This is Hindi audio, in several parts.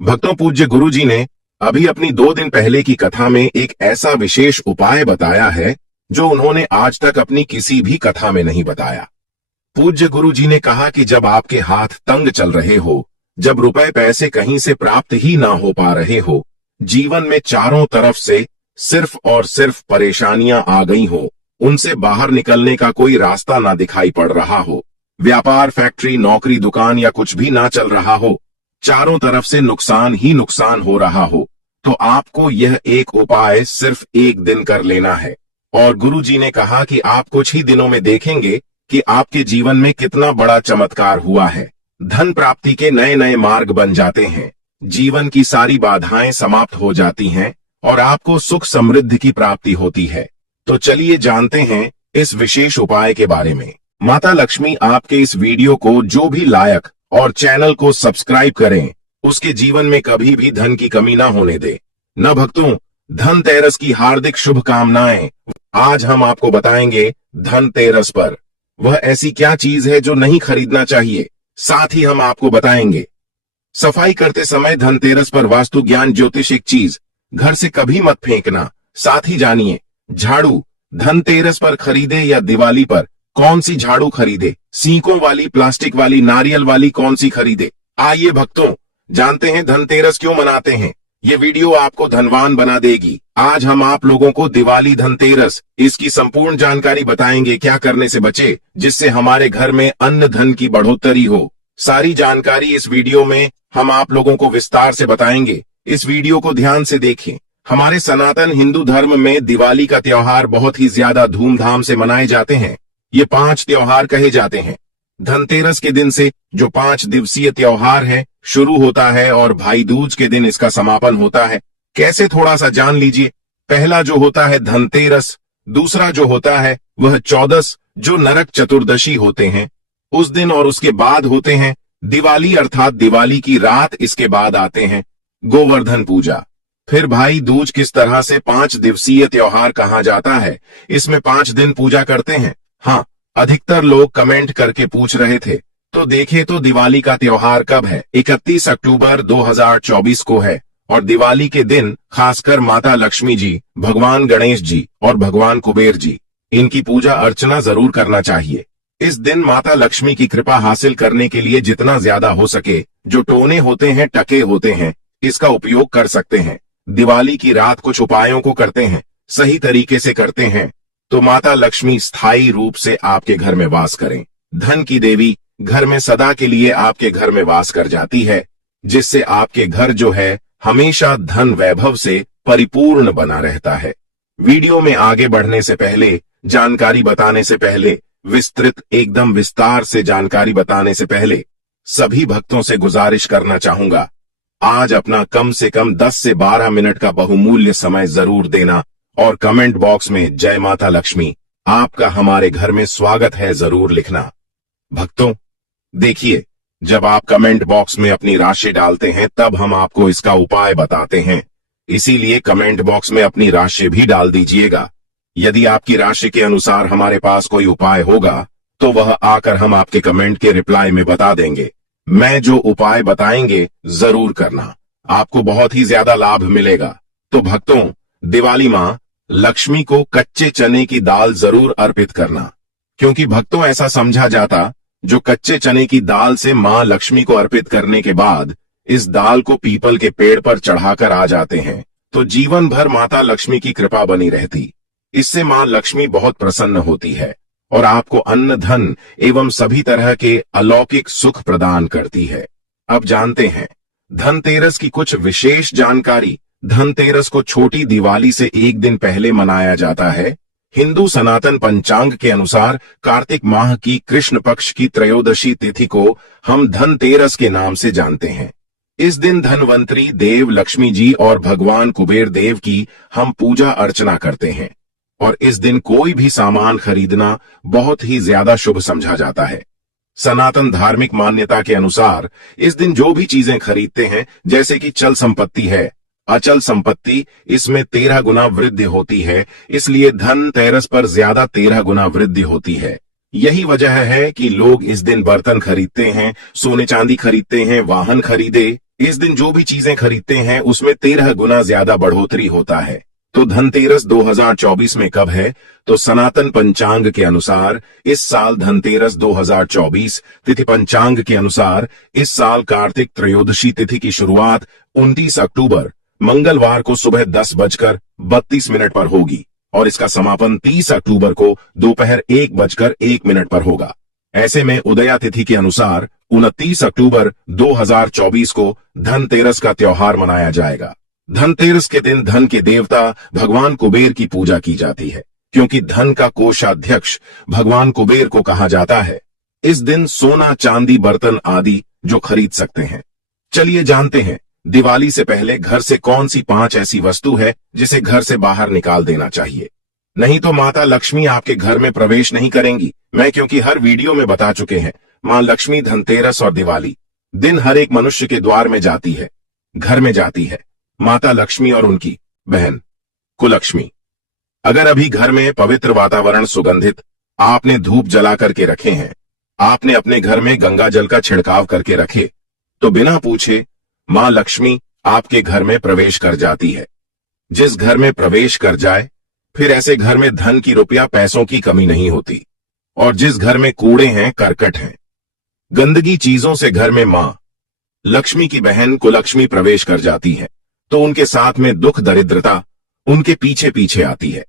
भक्तों, पूज्य गुरु जी ने अभी अपनी 2 दिन पहले की कथा में एक ऐसा विशेष उपाय बताया है जो उन्होंने आज तक अपनी किसी भी कथा में नहीं बताया। पूज्य गुरु जी ने कहा कि जब आपके हाथ तंग चल रहे हो, जब रुपए पैसे कहीं से प्राप्त ही ना हो पा रहे हो, जीवन में चारों तरफ से सिर्फ और सिर्फ परेशानियां आ गई हो, उनसे बाहर निकलने का कोई रास्ता ना दिखाई पड़ रहा हो, व्यापार, फैक्ट्री, नौकरी, दुकान या कुछ भी ना चल रहा हो, चारों तरफ से नुकसान ही नुकसान हो रहा हो, तो आपको यह एक उपाय सिर्फ 1 दिन कर लेना है। और गुरु जी ने कहा कि आप कुछ ही दिनों में देखेंगे कि आपके जीवन में कितना बड़ा चमत्कार हुआ है। धन प्राप्ति के नए नए मार्ग बन जाते हैं, जीवन की सारी बाधाएं समाप्त हो जाती हैं और आपको सुख समृद्धि की प्राप्ति होती है। तो चलिए जानते हैं इस विशेष उपाय के बारे में। माता लक्ष्मी आपके इस वीडियो को जो भी लायक और चैनल को सब्सक्राइब करें, उसके जीवन में कभी भी धन की कमी ना होने दे। न भक्तों, धनतेरस की हार्दिक शुभकामनाएं। आज हम आपको बताएंगे धनतेरस पर वह ऐसी क्या चीज है जो नहीं खरीदना चाहिए। साथ ही हम आपको बताएंगे सफाई करते समय धनतेरस पर वास्तु ज्ञान ज्योतिष एक चीज घर से कभी मत फेंकना। साथ ही जानिए झाड़ू धनतेरस पर खरीदे या दिवाली पर कौन सी झाड़ू खरीदे, सीकों वाली, प्लास्टिक वाली, नारियल वाली, कौन सी खरीदे। आइए भक्तों, जानते हैं धनतेरस क्यों मनाते हैं। ये वीडियो आपको धनवान बना देगी। आज हम आप लोगों को दिवाली, धनतेरस, इसकी संपूर्ण जानकारी बताएंगे। क्या करने से बचे जिससे हमारे घर में अन्न धन की बढ़ोतरी हो। सारी जानकारी इस वीडियो में हम आप लोगों को विस्तार से बताएंगे। इस वीडियो को ध्यान से देखें। हमारे सनातन हिंदू धर्म में दिवाली का त्योहार बहुत ही ज्यादा धूमधाम से मनाए जाते हैं। ये 5 त्योहार कहे जाते हैं। धनतेरस के दिन से जो 5 दिवसीय त्योहार है शुरू होता है और भाई दूज के दिन इसका समापन होता है। कैसे, थोड़ा सा जान लीजिए। पहला जो होता है धनतेरस, दूसरा जो होता है वह चौदस, जो नरक चतुर्दशी होते हैं उस दिन, और उसके बाद होते हैं दिवाली अर्थात दिवाली की रात। इसके बाद आते हैं गोवर्धन पूजा। फिर भाई दूज। किस तरह से 5 दिवसीय त्योहार कहा जाता है, इसमें 5 दिन पूजा करते हैं। हाँ, अधिकतर लोग कमेंट करके पूछ रहे थे, तो देखें तो दिवाली का त्योहार कब है। 31 अक्टूबर 2024 को है और दिवाली के दिन खासकर माता लक्ष्मी जी, भगवान गणेश जी और भगवान कुबेर जी, इनकी पूजा अर्चना जरूर करना चाहिए। इस दिन माता लक्ष्मी की कृपा हासिल करने के लिए जितना ज्यादा हो सके जो टोने होते हैं, टके होते हैं, इसका उपयोग कर सकते हैं। दिवाली की रात कुछ उपायों को करते हैं, सही तरीके से करते हैं तो माता लक्ष्मी स्थायी रूप से आपके घर में वास करें। धन की देवी घर में सदा के लिए आपके घर में वास कर जाती है, जिससे आपके घर जो है हमेशा धन वैभव से परिपूर्ण बना रहता है। वीडियो में आगे बढ़ने से पहले, जानकारी बताने से पहले, विस्तृत एकदम विस्तार से जानकारी बताने से पहले सभी भक्तों से गुजारिश करना चाहूंगा, आज अपना कम से कम 10 से 12 मिनट का बहुमूल्य समय जरूर देना और कमेंट बॉक्स में जय माता लक्ष्मी, आपका हमारे घर में स्वागत है जरूर लिखना। भक्तों देखिए, जब आप कमेंट बॉक्स में अपनी राशि डालते हैं तब हम आपको इसका उपाय बताते हैं, इसीलिए कमेंट बॉक्स में अपनी राशि भी डाल दीजिएगा। यदि आपकी राशि के अनुसार हमारे पास कोई उपाय होगा तो वह आकर हम आपके कमेंट के रिप्लाई में बता देंगे। मैं जो उपाय बताएंगे जरूर करना, आपको बहुत ही ज्यादा लाभ मिलेगा। तो भक्तों, दिवाली मां लक्ष्मी को कच्चे चने की दाल जरूर अर्पित करना, क्योंकि भक्तों ऐसा समझा जाता जो कच्चे चने की दाल से मां लक्ष्मी को अर्पित करने के बाद इस दाल को पीपल के पेड़ पर चढ़ाकर आ जाते हैं तो जीवन भर माता लक्ष्मी की कृपा बनी रहती। इससे मां लक्ष्मी बहुत प्रसन्न होती है और आपको अन्न, धन एवं सभी तरह के अलौकिक सुख प्रदान करती है। अब जानते हैं धनतेरस की कुछ विशेष जानकारी। धनतेरस को छोटी दिवाली से 1 दिन पहले मनाया जाता है। हिंदू सनातन पंचांग के अनुसार कार्तिक माह की कृष्ण पक्ष की त्रयोदशी तिथि को हम धनतेरस के नाम से जानते हैं। इस दिन धनवंतरी देव लक्ष्मी जी और भगवान कुबेर देव की हम पूजा अर्चना करते हैं और इस दिन कोई भी सामान खरीदना बहुत ही ज्यादा शुभ समझा जाता है। सनातन धार्मिक मान्यता के अनुसार इस दिन जो भी चीजें खरीदते हैं, जैसे कि चल संपत्ति है, अचल संपत्ति, इसमें 13 गुना वृद्धि होती है, इसलिए धनतेरस पर ज्यादा 13 गुना वृद्धि होती है। यही वजह है कि लोग इस दिन बर्तन खरीदते हैं, सोने चांदी खरीदते हैं, वाहन खरीदे इस दिन जो भी चीजें खरीदते हैं उसमें 13 गुना ज्यादा बढ़ोतरी होता है। तो धनतेरस 2024 में कब है? तो सनातन पंचांग के अनुसार इस साल धनतेरस 2024 तिथि पंचांग के अनुसार इस साल कार्तिक त्रयोदशी तिथि की शुरुआत 29 अक्टूबर मंगलवार को सुबह 10:32 पर होगी और इसका समापन 30 अक्टूबर को दोपहर 1:01 पर होगा। ऐसे में उदया तिथि के अनुसार 29 अक्टूबर 2024 को धनतेरस का त्योहार मनाया जाएगा। धनतेरस के दिन धन के देवता भगवान कुबेर की पूजा की जाती है, क्योंकि धन का कोषाध्यक्ष भगवान कुबेर को कहा जाता है। इस दिन सोना, चांदी, बर्तन आदि जो खरीद सकते हैं। चलिए जानते हैं दिवाली से पहले घर से कौन सी 5 ऐसी वस्तु है जिसे घर से बाहर निकाल देना चाहिए। नहीं तो माता लक्ष्मी आपके घर में प्रवेश नहीं करेंगी। मैं क्योंकि हर वीडियो में बता चुके हैं, मां लक्ष्मी धनतेरस और दिवाली दिन हर एक मनुष्य के द्वार में जाती है, घर में जाती है। माता लक्ष्मी और उनकी बहन कुलक्ष्मी। अगर अभी घर में पवित्र वातावरण सुगंधित आपने धूप जला करके रखे हैं, आपने अपने घर में गंगा जल का छिड़काव करके रखे, तो बिना पूछे मां लक्ष्मी आपके घर में प्रवेश कर जाती है। जिस घर में प्रवेश कर जाए फिर ऐसे घर में धन की, रुपया, पैसों की कमी नहीं होती। और जिस घर में कूड़े हैं, करकट हैं, गंदगी चीजों से घर में मां लक्ष्मी की बहन कुलक्ष्मी प्रवेश कर जाती है, तो उनके साथ में दुख, दरिद्रता उनके पीछे पीछे आती है।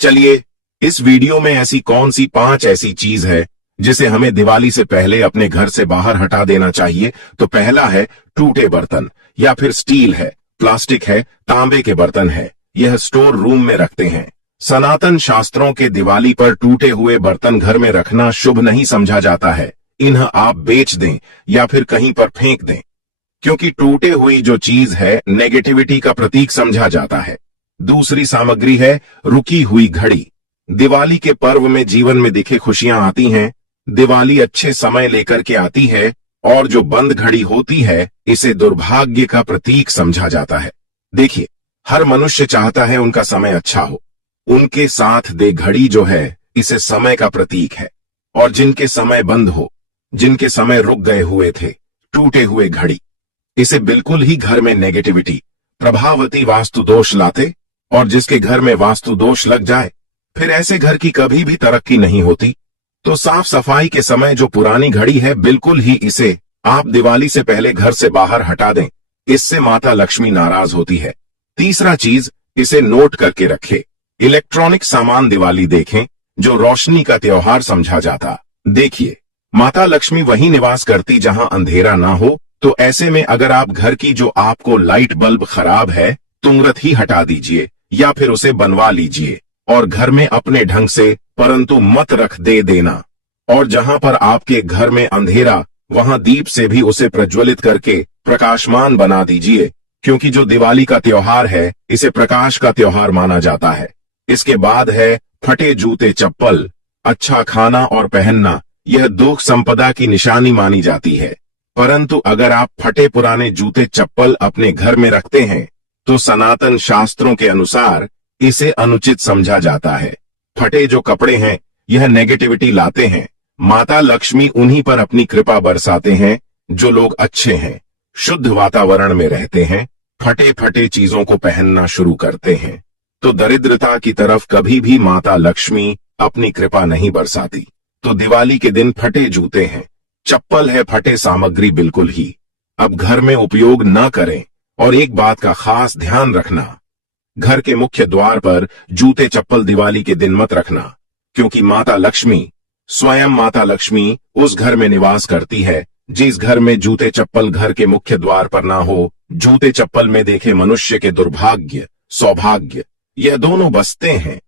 चलिए इस वीडियो में ऐसी कौन सी 5 ऐसी चीज है जिसे हमें दिवाली से पहले अपने घर से बाहर हटा देना चाहिए। तो पहला है टूटे बर्तन, या फिर स्टील है, प्लास्टिक है, तांबे के बर्तन है, यह स्टोर रूम में रखते हैं। सनातन शास्त्रों के दिवाली पर टूटे हुए बर्तन घर में रखना शुभ नहीं समझा जाता है। इन्हें आप बेच दें या फिर कहीं पर फेंक दें, क्योंकि टूटे हुई जो चीज है नेगेटिविटी का प्रतीक समझा जाता है। दूसरी सामग्री है रुकी हुई घड़ी। दिवाली के पर्व में जीवन में दिखे खुशियां आती हैं। दिवाली अच्छे समय लेकर के आती है और जो बंद घड़ी होती है इसे दुर्भाग्य का प्रतीक समझा जाता है। देखिए, हर मनुष्य चाहता है उनका समय अच्छा हो। उनके साथ दे घड़ी जो है इसे समय का प्रतीक है। और जिनके समय बंद हो, जिनके समय रुक गए हुए थे, टूटे हुए घड़ी, इसे बिल्कुल ही घर में नेगेटिविटी, प्रभावती वास्तु दोष लाते। और जिसके घर में वास्तु दोष लग जाए फिर ऐसे घर की कभी भी तरक्की नहीं होती। तो साफ सफाई के समय जो पुरानी घड़ी है, बिल्कुल ही इसे आप दिवाली से पहले घर से बाहर हटा दें। इससे माता लक्ष्मी नाराज होती है। तीसरा चीज, इसे नोट करके रखें। इलेक्ट्रॉनिक सामान दिवाली देखें जो रोशनी का त्योहार समझा जाता। देखिए, माता लक्ष्मी वहीं निवास करती जहां अंधेरा ना हो। तो ऐसे में अगर आप घर की जो आपको लाइट बल्ब खराब है तुरंत ही हटा दीजिए या फिर उसे बनवा लीजिए और घर में अपने ढंग से, परंतु मत रख दे देना। और जहां पर आपके घर में अंधेरा, वहां दीप से भी उसे प्रज्वलित करके प्रकाशमान बना दीजिए, क्योंकि जो दिवाली का त्योहार है इसे प्रकाश का त्योहार माना जाता है। इसके बाद है फटे जूते, चप्पल। अच्छा खाना और पहनना यह दुख संपदा की निशानी मानी जाती है, परंतु अगर आप फटे पुराने जूते, चप्पल अपने घर में रखते हैं तो सनातन शास्त्रों के अनुसार इसे अनुचित समझा जाता है। फटे जो कपड़े हैं यह नेगेटिविटी लाते हैं। माता लक्ष्मी उन्हीं पर अपनी कृपा बरसाते हैं जो लोग अच्छे हैं, शुद्ध वातावरण में रहते हैं, फटे फटे चीजों को पहनना शुरू करते हैं। तो दरिद्रता की तरफ कभी भी माता लक्ष्मी अपनी कृपा नहीं बरसाती। तो दिवाली के दिन फटे जूते हैं, चप्पल है, फटे सामग्री बिल्कुल ही अब घर में उपयोग न करें। और एक बात का खास ध्यान रखना, घर के मुख्य द्वार पर जूते, चप्पल दिवाली के दिन मत रखना, क्योंकि माता लक्ष्मी, स्वयं माता लक्ष्मी उस घर में निवास करती है जिस घर में जूते चप्पल घर के मुख्य द्वार पर ना हो। जूते चप्पल में देखे मनुष्य के दुर्भाग्य, सौभाग्य, यह दोनों बसते हैं।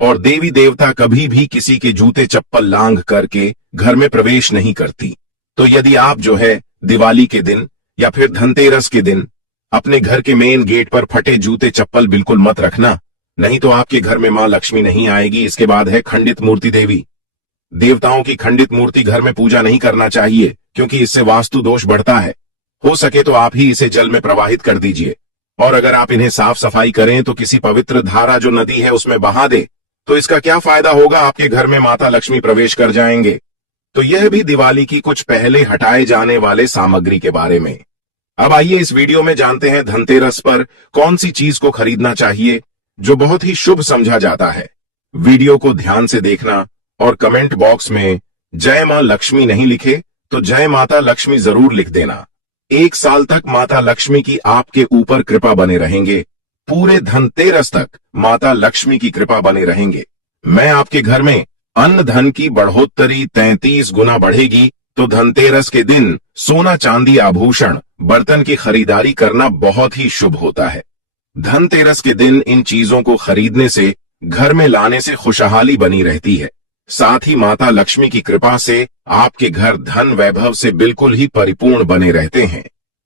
और देवी देवता कभी भी किसी के जूते चप्पल लांघ करके घर में प्रवेश नहीं करती। तो यदि आप जो है दिवाली के दिन या फिर धनतेरस के दिन अपने घर के मेन गेट पर फटे जूते चप्पल बिल्कुल मत रखना, नहीं तो आपके घर में मां लक्ष्मी नहीं आएगी। इसके बाद है खंडित मूर्ति देवी। देवताओं की खंडित मूर्ति घर में पूजा नहीं करना चाहिए, क्योंकि इससे वास्तु दोष बढ़ता है। हो सके तो आप ही इसे जल में प्रवाहित कर दीजिए। और अगर आप इन्हें साफ सफाई करें तो किसी पवित्र धारा जो नदी है उसमें बहा दे, तो इसका क्या फायदा होगा, आपके घर में माता लक्ष्मी प्रवेश कर जाएंगे। तो यह भी दिवाली की कुछ पहले हटाए जाने वाले सामग्री के बारे में। अब आइए इस वीडियो में जानते हैं धनतेरस पर कौन सी चीज को खरीदना चाहिए जो बहुत ही शुभ समझा जाता है। वीडियो को ध्यान से देखना और कमेंट बॉक्स में जय मां लक्ष्मी नहीं लिखे तो जय माता लक्ष्मी जरूर लिख देना। 1 साल तक माता लक्ष्मी की आपके ऊपर कृपा बने रहेंगे। पूरे धनतेरस तक माता लक्ष्मी की कृपा बने रहेंगे। मैं आपके घर में अन्न धन की बढ़ोत्तरी 33 गुना बढ़ेगी। तो धनतेरस के दिन सोना चांदी आभूषण बर्तन की खरीदारी करना बहुत ही शुभ होता है। धनतेरस के दिन इन चीजों को खरीदने से घर में लाने से खुशहाली बनी रहती है। साथ ही माता लक्ष्मी की कृपा से आपके घर धन वैभव से बिल्कुल ही परिपूर्ण बने रहते हैं।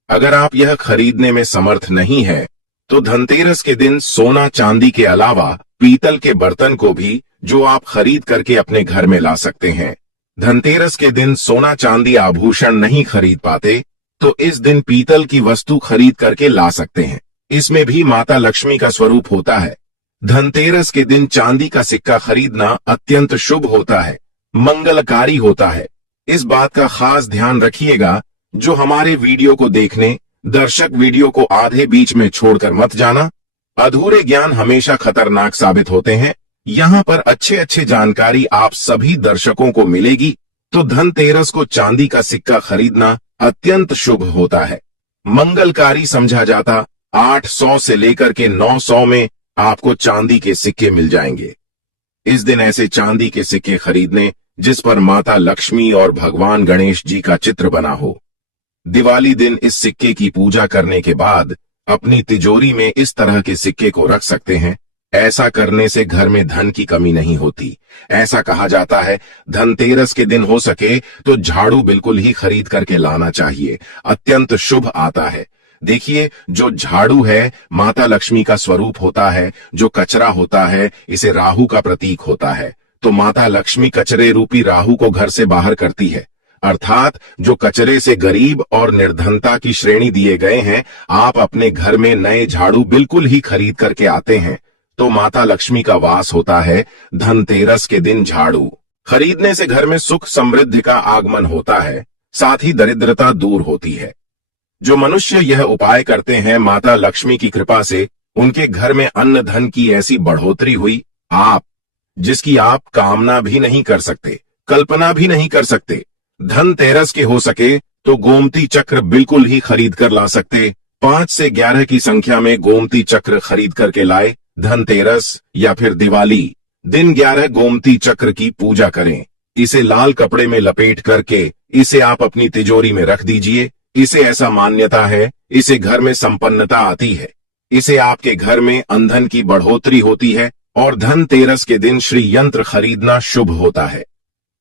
अगर आप यह खरीदने में समर्थ नहीं है तो धनतेरस के दिन सोना चांदी के अलावा पीतल के बर्तन को भी जो आप खरीद करके अपने घर में ला सकते हैं। धनतेरस के दिन सोना चांदी आभूषण नहीं खरीद पाते तो इस दिन पीतल की वस्तु खरीद करके ला सकते हैं। इसमें भी माता लक्ष्मी का स्वरूप होता है। धनतेरस के दिन चांदी का सिक्का खरीदना अत्यंत शुभ होता है, मंगलकारी होता है। इस बात का खास ध्यान रखिएगा। जो हमारे वीडियो को देखने दर्शक वीडियो को आधे बीच में छोड़कर मत जाना। अधूरे ज्ञान हमेशा खतरनाक साबित होते हैं। यहाँ पर अच्छे जानकारी आप सभी दर्शकों को मिलेगी। तो धनतेरस को चांदी का सिक्का खरीदना अत्यंत शुभ होता है, मंगलकारी समझा जाता। 800 से लेकर के 900 में आपको चांदी के सिक्के मिल जाएंगे। इस दिन ऐसे चांदी के सिक्के खरीदने जिस पर माता लक्ष्मी और भगवान गणेश जी का चित्र बना हो। दिवाली दिन इस सिक्के की पूजा करने के बाद अपनी तिजोरी में इस तरह के सिक्के को रख सकते हैं। ऐसा करने से घर में धन की कमी नहीं होती। ऐसा कहा जाता है धनतेरस के दिन हो सके तो झाड़ू बिल्कुल ही खरीद करके लाना चाहिए, अत्यंत शुभ आता है। देखिए, जो झाड़ू है माता लक्ष्मी का स्वरूप होता है। जो कचरा होता है इसे राहु का प्रतीक होता है। तो माता लक्ष्मी कचरे रूपी राहु को घर से बाहर करती है। अर्थात जो कचरे से गरीब और निर्धनता की श्रेणी दिए गए हैं, आप अपने घर में नए झाड़ू बिल्कुल ही खरीद करके आते हैं तो माता लक्ष्मी का वास होता है। धनतेरस के दिन झाड़ू खरीदने से घर में सुख समृद्धि का आगमन होता है, साथ ही दरिद्रता दूर होती है। जो मनुष्य यह उपाय करते हैं, माता लक्ष्मी की कृपा से उनके घर में अन्न धन की ऐसी बढ़ोतरी हुई जिसकी आप कामना भी नहीं कर सकते, कल्पना भी नहीं कर सकते। धनतेरस के हो सके तो गोमती चक्र बिल्कुल ही खरीद कर ला सकते। 5 से 11 की संख्या में गोमती चक्र खरीद करके लाए। धनतेरस या फिर दिवाली दिन 11 गोमती चक्र की पूजा करें। इसे लाल कपड़े में लपेट करके इसे आप अपनी तिजोरी में रख दीजिए। इसे ऐसा मान्यता है, इसे घर में संपन्नता आती है। इसे आपके घर में अंधन की बढ़ोतरी होती है और धनतेरस के दिन श्री यंत्र खरीदना शुभ होता है।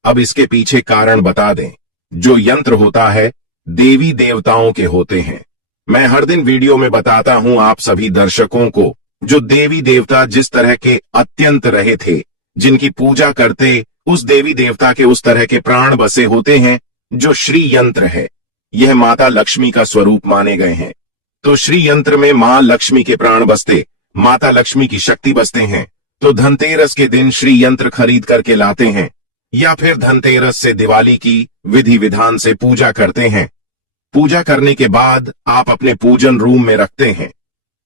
अब इसके पीछे कारण बता दें। जो यंत्र होता है देवी देवताओं के होते हैं। मैं हर दिन वीडियो में बताता हूं आप सभी दर्शकों को, जो देवी देवता जिस तरह के अत्यंत रहे थे, जिनकी पूजा करते उस देवी देवता के उस तरह के प्राण बसे होते हैं। जो श्री यंत्र है यह माता लक्ष्मी का स्वरूप माने गए हैं। तो श्री यंत्र में मां लक्ष्मी के प्राण बसते, माता लक्ष्मी की शक्ति बसते हैं। तो धनतेरस के दिन श्री यंत्र खरीद करके लाते हैं या फिर धनतेरस से दिवाली की विधि विधान से पूजा करते हैं। पूजा करने के बाद आप अपने पूजन रूम में रखते हैं।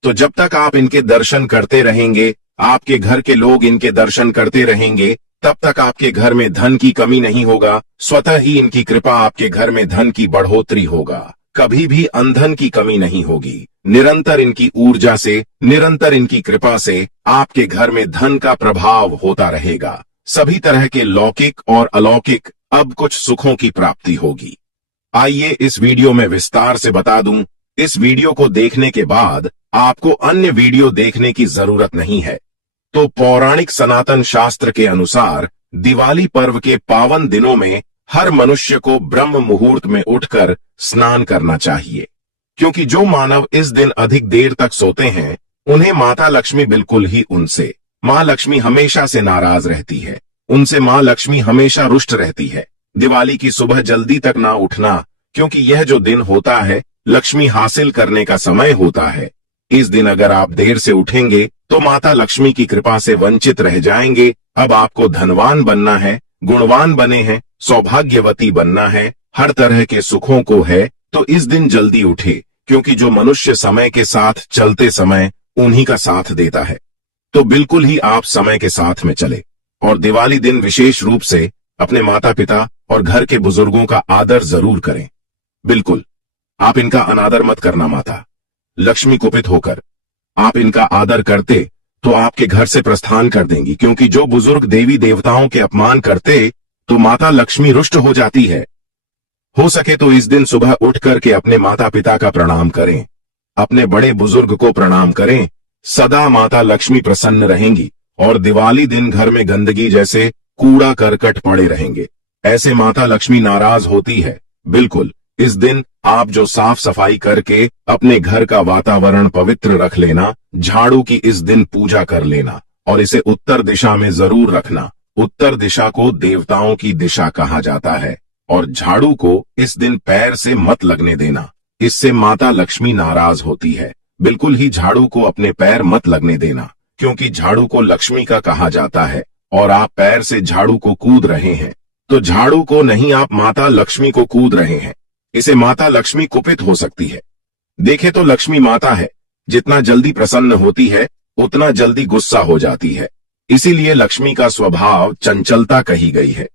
तो जब तक आप इनके दर्शन करते रहेंगे, आपके घर के लोग इनके दर्शन करते रहेंगे, तब तक आपके घर में धन की कमी नहीं होगा। स्वतः ही इनकी कृपा आपके घर में धन की बढ़ोतरी होगा। कभी भी अंधन की कमी नहीं होगी। निरंतर इनकी ऊर्जा से, निरंतर इनकी कृपा से आपके घर में धन का प्रभाव होता रहेगा। सभी तरह के लौकिक और अलौकिक अब कुछ सुखों की प्राप्ति होगी। आइए इस वीडियो में विस्तार से बता दूं। इस वीडियो को देखने के बाद आपको अन्य वीडियो देखने की जरूरत नहीं है। तो पौराणिक सनातन शास्त्र के अनुसार दिवाली पर्व के पावन दिनों में हर मनुष्य को ब्रह्म मुहूर्त में उठकर स्नान करना चाहिए, क्योंकि जो मानव इस दिन अधिक देर तक सोते हैं उन्हें माता लक्ष्मी बिल्कुल ही उनसे मां लक्ष्मी हमेशा से नाराज रहती है। उनसे मां लक्ष्मी हमेशा रुष्ट रहती है। दिवाली की सुबह जल्दी तक ना उठना, क्योंकि यह जो दिन होता है लक्ष्मी हासिल करने का समय होता है। इस दिन अगर आप देर से उठेंगे तो माता लक्ष्मी की कृपा से वंचित रह जाएंगे। अब आपको धनवान बनना है, गुणवान बने हैं, सौभाग्यवती बनना है, हर तरह के सुखों को है, तो इस दिन जल्दी उठे, क्योंकि जो मनुष्य समय के साथ चलते समय उन्हीं का साथ देता है। तो बिल्कुल ही आप समय के साथ में चले और दिवाली दिन विशेष रूप से अपने माता पिता और घर के बुजुर्गों का आदर जरूर करें। बिल्कुल, आप इनका अनादर मत करना। माता लक्ष्मी कुपित होकर आप इनका आदर करते तो आपके घर से प्रस्थान कर देंगी, क्योंकि जो बुजुर्ग देवी देवताओं के अपमान करते तो माता लक्ष्मी रुष्ट हो जाती है। हो सके तो इस दिन सुबह उठ करके अपने माता पिता का प्रणाम करें, अपने बड़े बुजुर्ग को प्रणाम करें। सदा माता लक्ष्मी प्रसन्न रहेंगी और दिवाली दिन घर में गंदगी जैसे कूड़ा करकट पड़े रहेंगे, ऐसे माता लक्ष्मी नाराज होती है। बिल्कुल, इस दिन आप जो साफ सफाई करके अपने घर का वातावरण पवित्र रख लेना, झाड़ू की इस दिन पूजा कर लेना और इसे उत्तर दिशा में जरूर रखना। उत्तर दिशा को देवताओं की दिशा कहा जाता है और झाड़ू को इस दिन पैर से मत लगने देना, इससे माता लक्ष्मी नाराज होती है। बिल्कुल ही झाड़ू को अपने पैर मत लगने देना, क्योंकि झाड़ू को लक्ष्मी का कहा जाता है और आप पैर से झाड़ू को कूद रहे हैं तो झाड़ू को नहीं, आप माता लक्ष्मी को कूद रहे हैं। इसे माता लक्ष्मी कुपित हो सकती है। देखे तो लक्ष्मी माता है, जितना जल्दी प्रसन्न होती है उतना जल्दी गुस्सा हो जाती है। इसीलिए लक्ष्मी का स्वभाव चंचलता कही गई है।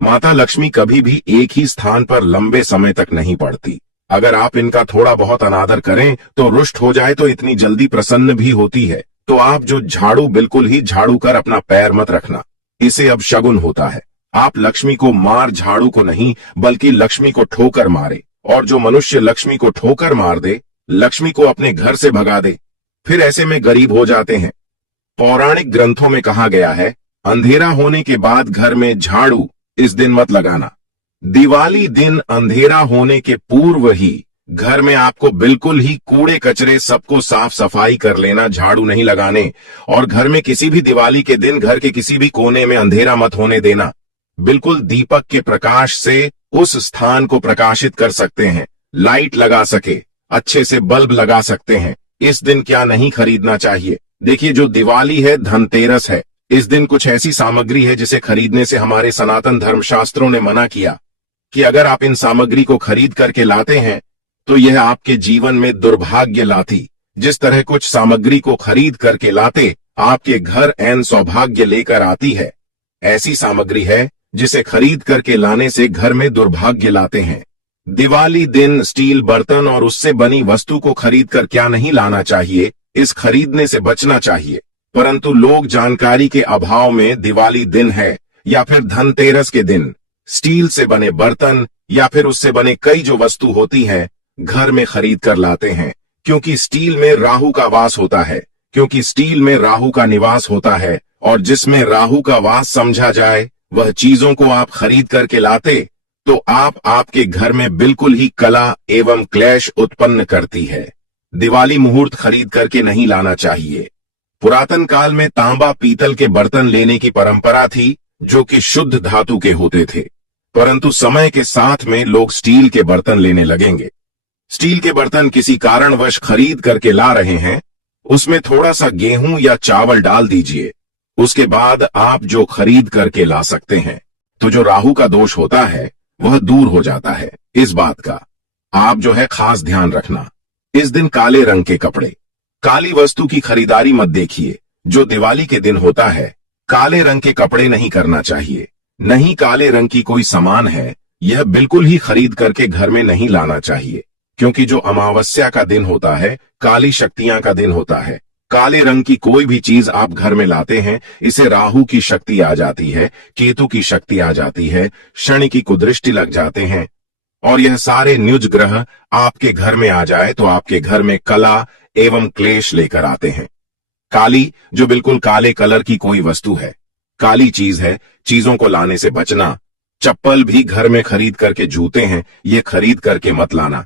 माता लक्ष्मी कभी भी एक ही स्थान पर लंबे समय तक नहीं पड़ती। अगर आप इनका थोड़ा बहुत अनादर करें तो रुष्ट हो जाए तो इतनी जल्दी प्रसन्न भी होती है। तो आप जो झाड़ू बिल्कुल ही झाड़ू कर अपना पैर मत रखना, इसे अब शगुन होता है। आप लक्ष्मी को मार झाड़ू को नहीं, बल्कि लक्ष्मी को ठोकर मारे, और जो मनुष्य लक्ष्मी को ठोकर मार दे, लक्ष्मी को अपने घर से भगा दे, फिर ऐसे में गरीब हो जाते हैं। पौराणिक ग्रंथों में कहा गया है, अंधेरा होने के बाद घर में झाड़ू इस दिन मत लगाना। दिवाली दिन अंधेरा होने के पूर्व ही घर में आपको बिल्कुल ही कूड़े कचरे सबको साफ सफाई कर लेना, झाड़ू नहीं लगाने। और घर में किसी भी दिवाली के दिन घर के किसी भी कोने में अंधेरा मत होने देना। बिल्कुल दीपक के प्रकाश से उस स्थान को प्रकाशित कर सकते हैं, लाइट लगा सके, अच्छे से बल्ब लगा सकते हैं। इस दिन क्या नहीं खरीदना चाहिए। देखिए, जो दिवाली है धनतेरस है, इस दिन कुछ ऐसी सामग्री है जिसे खरीदने से हमारे सनातन धर्मशास्त्रों ने मना किया कि अगर आप इन सामग्री को खरीद करके लाते हैं तो यह आपके जीवन में दुर्भाग्य लाती। जिस तरह कुछ सामग्री को खरीद करके लाते आपके घर ऐन सौभाग्य लेकर आती है, ऐसी सामग्री है जिसे खरीद करके लाने से घर में दुर्भाग्य लाते हैं। दिवाली दिन स्टील बर्तन और उससे बनी वस्तु को खरीद कर क्या नहीं लाना चाहिए, इस खरीदने से बचना चाहिए। परंतु लोग जानकारी के अभाव में दिवाली दिन है या फिर धनतेरस के दिन स्टील से बने बर्तन या फिर उससे बने कई जो वस्तु होती है घर में खरीद कर लाते हैं, क्योंकि स्टील में राहु का वास होता है, क्योंकि स्टील में राहु का निवास होता है, और जिसमें राहु का वास समझा जाए वह चीजों को आप खरीद करके लाते तो आप आपके घर में बिल्कुल ही कला एवं क्लेश उत्पन्न करती है। दिवाली मुहूर्त खरीद करके नहीं लाना चाहिए। पुरातन काल में तांबा पीतल के बर्तन लेने की परंपरा थी जो कि शुद्ध धातु के होते थे, परंतु समय के साथ में लोग स्टील के बर्तन लेने लगेंगे। स्टील के बर्तन किसी कारणवश खरीद करके ला रहे हैं, उसमें थोड़ा सा गेहूं या चावल डाल दीजिए, उसके बाद आप जो खरीद करके ला सकते हैं, तो जो राहु का दोष होता है वह दूर हो जाता है। इस बात का आप जो है खास ध्यान रखना। इस दिन काले रंग के कपड़े, काली वस्तु की खरीदारी मत देखिए। जो दिवाली के दिन होता है काले रंग के कपड़े नहीं करना चाहिए। नहीं काले रंग की कोई सामान है, यह बिल्कुल ही खरीद करके घर में नहीं लाना चाहिए, क्योंकि जो अमावस्या का दिन होता है काली शक्तियां का दिन होता है। काले रंग की कोई भी चीज आप घर में लाते हैं, इसे राहु की शक्ति आ जाती है, केतु की शक्ति आ जाती है, शनि की कुदृष्टि लग जाते हैं, और यह सारे न्युज ग्रह आपके घर में आ जाए तो आपके घर में कला एवं क्लेश लेकर आते हैं। काली, जो बिल्कुल काले कलर की कोई वस्तु है, काली चीज है, चीजों को लाने से बचना। चप्पल भी घर में खरीद करके, जूते हैं ये खरीद करके मत लाना।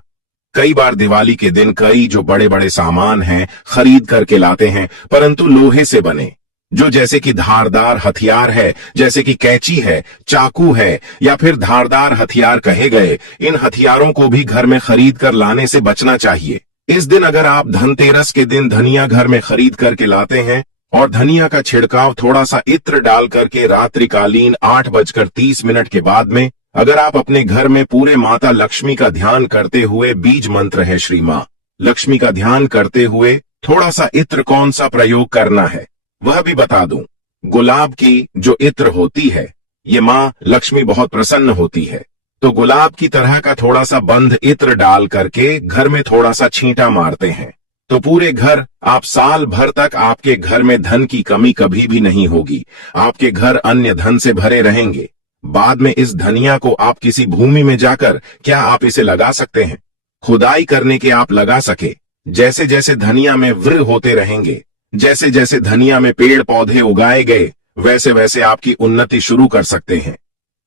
कई बार दिवाली के दिन कई जो बड़े बड़े सामान हैं खरीद करके लाते हैं, परंतु लोहे से बने, जो जैसे कि धारदार हथियार है, जैसे कि कैंची है, चाकू है, या फिर धारदार हथियार कहे गए, इन हथियारों को भी घर में खरीद कर लाने से बचना चाहिए। इस दिन अगर आप धनतेरस के दिन धनिया घर में खरीद करके लाते हैं और धनिया का छिड़काव थोड़ा सा इत्र डाल करके रात्रिकालीन 8:30 के बाद में अगर आप अपने घर में पूरे माता लक्ष्मी का ध्यान करते हुए बीज मंत्र है श्री मां लक्ष्मी का ध्यान करते हुए थोड़ा सा इत्र कौन सा प्रयोग करना है वह भी बता दूं। गुलाब की जो इत्र होती है ये माँ लक्ष्मी बहुत प्रसन्न होती है, तो गुलाब की तरह का थोड़ा सा बंद इत्र डाल करके घर में थोड़ा सा छींटा मारते हैं तो पूरे घर आप साल भर तक आपके घर में धन की कमी कभी भी नहीं होगी। आपके घर अन्य धन से भरे रहेंगे। बाद में इस धनिया को आप किसी भूमि में जाकर क्या आप इसे लगा सकते हैं, खुदाई करने के आप लगा सके। जैसे जैसे धनिया में वृक्ष होते रहेंगे, जैसे जैसे धनिया में पेड़ पौधे उगाए गए, वैसे वैसे आपकी उन्नति शुरू कर सकते हैं।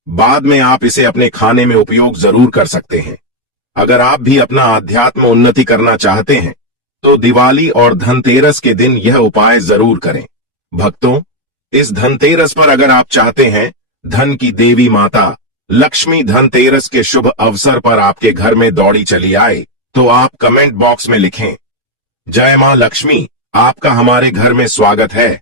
बाद में आप इसे अपने खाने में उपयोग जरूर कर सकते हैं। अगर आप भी अपना आध्यात्म उन्नति करना चाहते हैं तो दिवाली और धनतेरस के दिन यह उपाय जरूर करें। भक्तों, इस धनतेरस पर अगर आप चाहते हैं धन की देवी माता लक्ष्मी धनतेरस के शुभ अवसर पर आपके घर में दौड़ी चली आए तो आप कमेंट बॉक्स में लिखें, जय मां लक्ष्मी, आपका हमारे घर में स्वागत है।